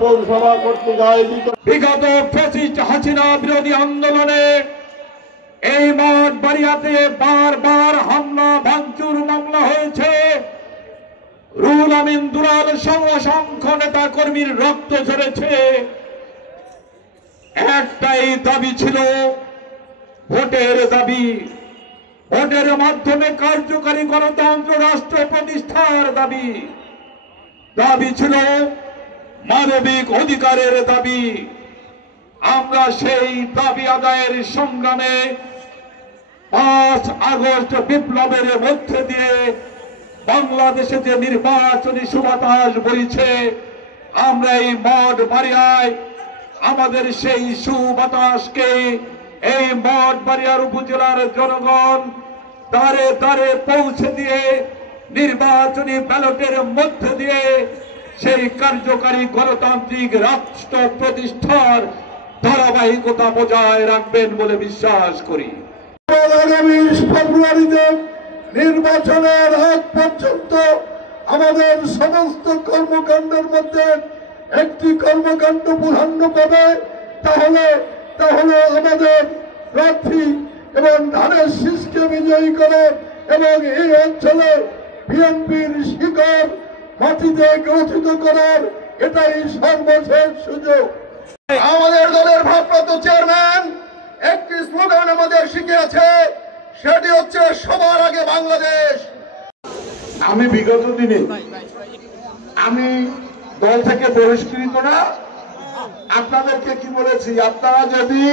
পৌরসভা কর্তৃক আয়োজিত বিগত ফ্যাসিস্ট হাসিনা বিরোধী আন্দোলনে এই মঠবাড়িয়াতে বারবার হামলা ভাঙচুর মামলা হয়েছে। রুহুল আমিন দুলাল সহ অসংখ্য নেতা কর্মীর রক্ত ঝরেছে। একটাই দাবি ছিল, ভোটের দাবি। ভোটের মাধ্যমে কার্যকারী গণতন্ত্র রাষ্ট্র প্রতিষ্ঠার দাবি। দাবি ছিল মানবিক অধিকারের দাবি। আমরা সেই দাবি আদায়ের সংগ্রামে 5 আগস্ট বিপ্লবের মধ্যে দিয়ে বাংলাদেশে যে নির্বাচনী সুবাতাস বইছে, আমরা এই মঠবাড়িয়ায় আমাদের সেই সুবাতাসকে এই মঠবাড়িয়ার উপজেলার জনগণ দ্বারে দ্বারে পৌঁছে দিয়ে নির্বাচনী ব্যালটের মধ্যে দিয়ে সেই কার্যকারী গণতান্ত্রিক রাষ্ট্র প্রতিষ্ঠার ধারাবাহিকতা বজায় রাখবেন বলে বিশ্বাস করি। আগামী ফেব্রুয়ারিতে নির্বাচনের আগ পর্যন্ত আমাদের সমস্ত কর্মকাণ্ডের মধ্যে একটি কর্মকাণ্ড প্রাধান্য পাবে, তাহলে আমাদের প্রার্থী এবং ধানের শীষকে বিজয়ী করে এবং এই অঞ্চলে বিএনপির শিকড় মাটিতে গ্রথিত করার এটাই সর্বশেষ সুযোগ। আমাদের দলের ভারপ্রাপ্ত চেয়ারম্যান একটি স্লোগান আমাদের শিখিয়েছে, সেটি হচ্ছে সবার আগে বাংলাদেশ। আমি বিগত দিনে আমি দল থেকে বহিষ্কৃত না, আপনাদেরকে কি বলেছি, আপনারা যদি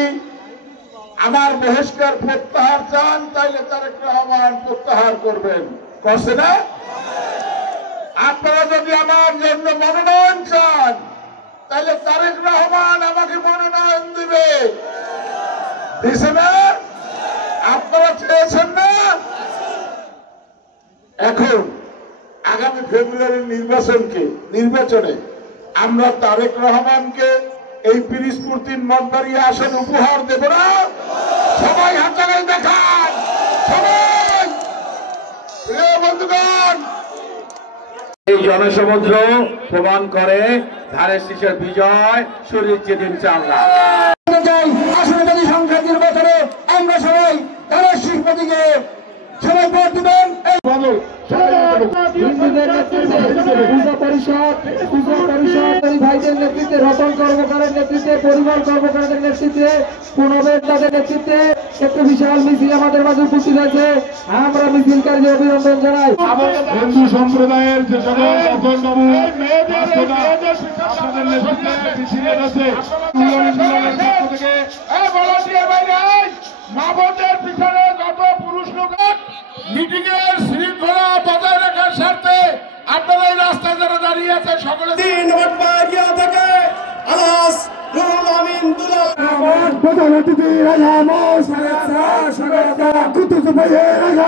আমার বহিষ্কার প্রত্যাহার চান তাহলে তারেক রহমান প্রত্যাহার করবেন, করছে না? আপনারা যদি আমার জন্য মনোনয়ন চান তাহলে তারেক রহমান আমাকে মনোনয়ন দিবে, দিছে না? আপনারা চেয়েছেন না? এখন আগামী ফেব্রুয়ারির নির্বাচনে আমরা তারেক রহমানকে এই পিরিজপুর মঠবাড়িয়া আসন উপহার দেব না? সবাই হাত লাগাই দেখান, সবাই। প্রিয় বন্ধুগণ, এই জনসমুদ্র প্রমাণ করে ধানের শীষের বিজয় সুনিশ্চিত ইনশাআল্লাহ। আসনবাদী সংখ্যা নির্বাচনে আমরা সবাই ধানের শীষ প্রতীকে সবাই ভোট দিবেন। ভাইদের নেতৃত্বে, রতন কর্মকারের নেতৃত্বে, পরিবার কর্মকারের নেতৃত্বে, পুনবের তাদের নেতৃত্বে একটি বিশাল মিছিল আমাদের মাঝে উপস্থিত আছে। আমরা মিছিলকারীকে অভিনন্দন জানাই। হিন্দু সম্প্রদায়ের যে সকল আপনাদের নেতৃত্বে মিছিলের আছে মাবদের পিছনে যত পুরুষ লোক মিটিং এর শৃঙ্খলা বজায় রাখার স্বার্থে আপনারা এই রাস্তায় যারা দাঁড়িয়ে আছে সকলে থেকে আলাস রুহুল আমিন দুলাল প্রধান অতিথি রাজা মোস কুতুব ভাইয়ের রাজা